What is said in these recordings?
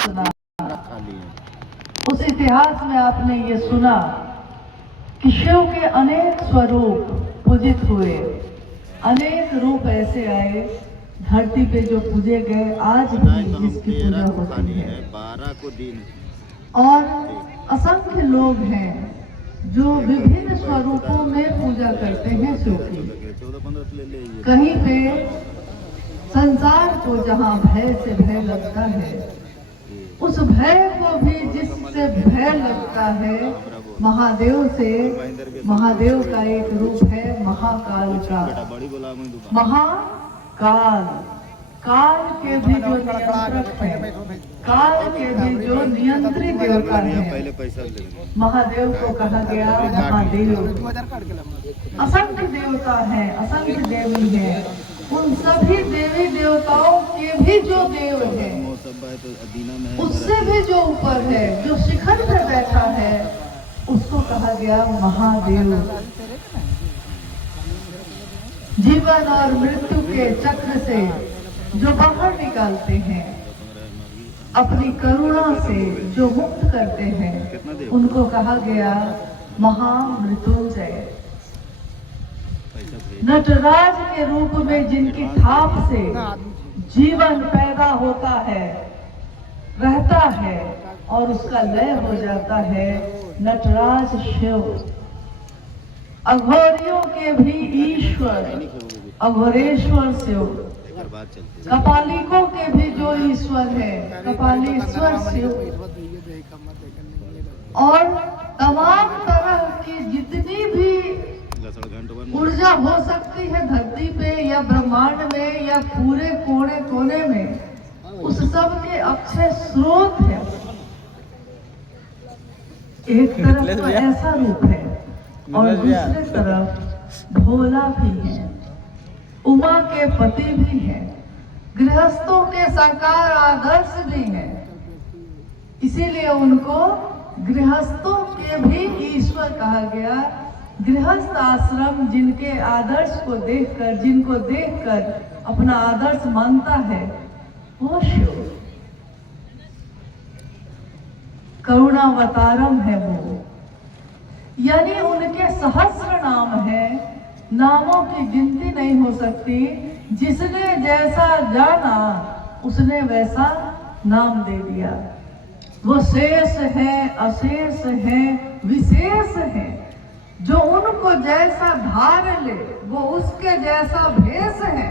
सुना। उस इतिहास में आपने ये सुना कि शिव के अनेक स्वरूप पूजित हुए, अनेक रूप ऐसे आए धरती पे जो पूजे गए, आज भी जिसकी पूजा होती है। 12 को दिन और असंख्य लोग हैं जो विभिन्न स्वरूपों में पूजा करते हैं शिव की। कहीं पे संसार को जहाँ भय से भय लगता है, उस भय को भी जिससे भय लगता है महादेव से, महादेव का एक रूप है महाकाल का। महाकाल, काल के भी जो नियंत्रक है, काल के भी जो नियंत्रित देवता है, महादेव को कहा गया महादेव। असंख्य देवता है, असंख्य देवी है, उन सभी देवी देवताओं के भी जो देव है, उससे भी जो ऊपर है, जो शिखर पे बैठा है, उसको कहा गया महादेव। जीवन और मृत्यु के चक्र से जो बाहर निकालते हैं, अपनी करुणा से जो मुक्त करते हैं, उनको कहा गया महामृत्युंजय। नटराज के रूप में जिनकी थाप से जीवन पैदा होता है, रहता है और उसका लय हो जाता है, नटराज शिव। अघोरियों के भी ईश्वर अघोरेश्वर शिव, कपालिकों के भी जो ईश्वर है कपालीश्वर शिव, और तमाम तरह की जितनी भी ऊर्जा हो सकती है धरती पे या ब्रह्मांड में या पूरे कोने कोने में, उस सब के अक्षय स्रोत है। एक तरफ तो ऐसा रूप है और दूसरी तरफ भोला भी है, उमा के पति भी है, गृहस्थों के साकार आदर्श भी है। इसीलिए उनको गृहस्थों के भी ईश्वर कहा गया। गृहस्थ आश्रम जिनके आदर्श को देखकर, जिनको देखकर अपना आदर्श मानता है, वो शिव करुणावतारम है वो। यानी उनके सहस्र नाम है, नामों की गिनती नहीं हो सकती। जिसने जैसा जाना उसने वैसा नाम दे दिया। वो शेष है, अशेष है, विशेष है। जो उनको जैसा धार ले वो उसके जैसा भेष है।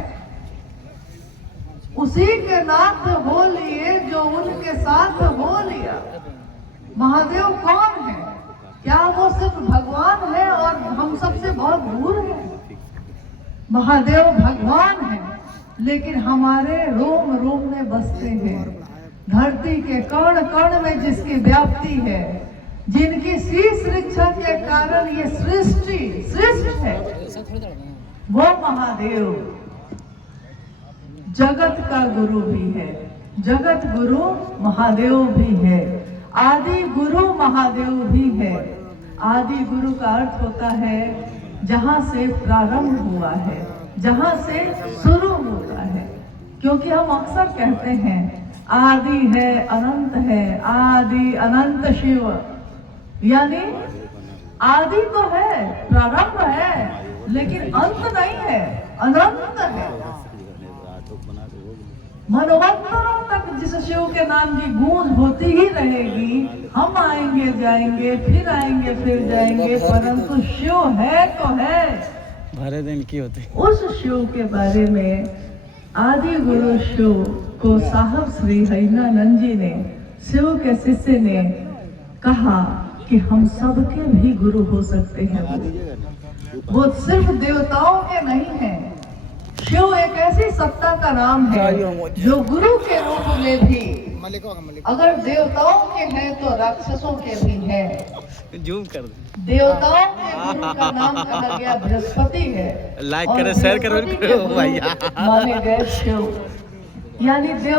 उसी के नाथ हो लिए जो उनके साथ हो लिया। महादेव कौन है? क्या वो सिर्फ भगवान है और हम सबसे बहुत दूर हैं? महादेव भगवान है, लेकिन हमारे रोम रोम में बसते हैं। धरती के कण कण में जिसकी व्याप्ति है, जिनकी शीश रिक्षा के कारण ये सृष्टि सृष्ट है, वो महादेव जगत का गुरु भी है। जगत गुरु महादेव भी है, आदि गुरु महादेव भी है। आदि गुरु का अर्थ होता है जहां से प्रारंभ हुआ है, जहां से शुरू होता है। क्योंकि हम अक्सर कहते हैं आदि है, अनंत है, आदि अनंत शिव। यानी आदि तो है, प्रारंभ है, लेकिन अंत नहीं है, अनंत है। मनोवंतरों तक जिस शिव के नाम की गूंज होती ही रहेगी। हम आएंगे जाएंगे, फिर आएंगे फिर जाएंगे, परंतु शिव है तो है। भरे दिन की होती। उस शिव के बारे में आदि गुरु शिव को साहब श्री हरिनानंद जी ने, शिव के शिष्य ने कहा कि हम सबके भी गुरु हो सकते हैं। वो सिर्फ देवताओं के नहीं है। शिव एक ऐसी सत्ता का नाम है जो गुरु के रूप में भी, अगर देवताओं के हैं तो राक्षसों के भी हैं। जूम कर दे। देवताओं के गुरु का नाम कहा गया बृहस्पति है। लाइक करें, शेयर करें भैया। माने गए शिव, यानी देव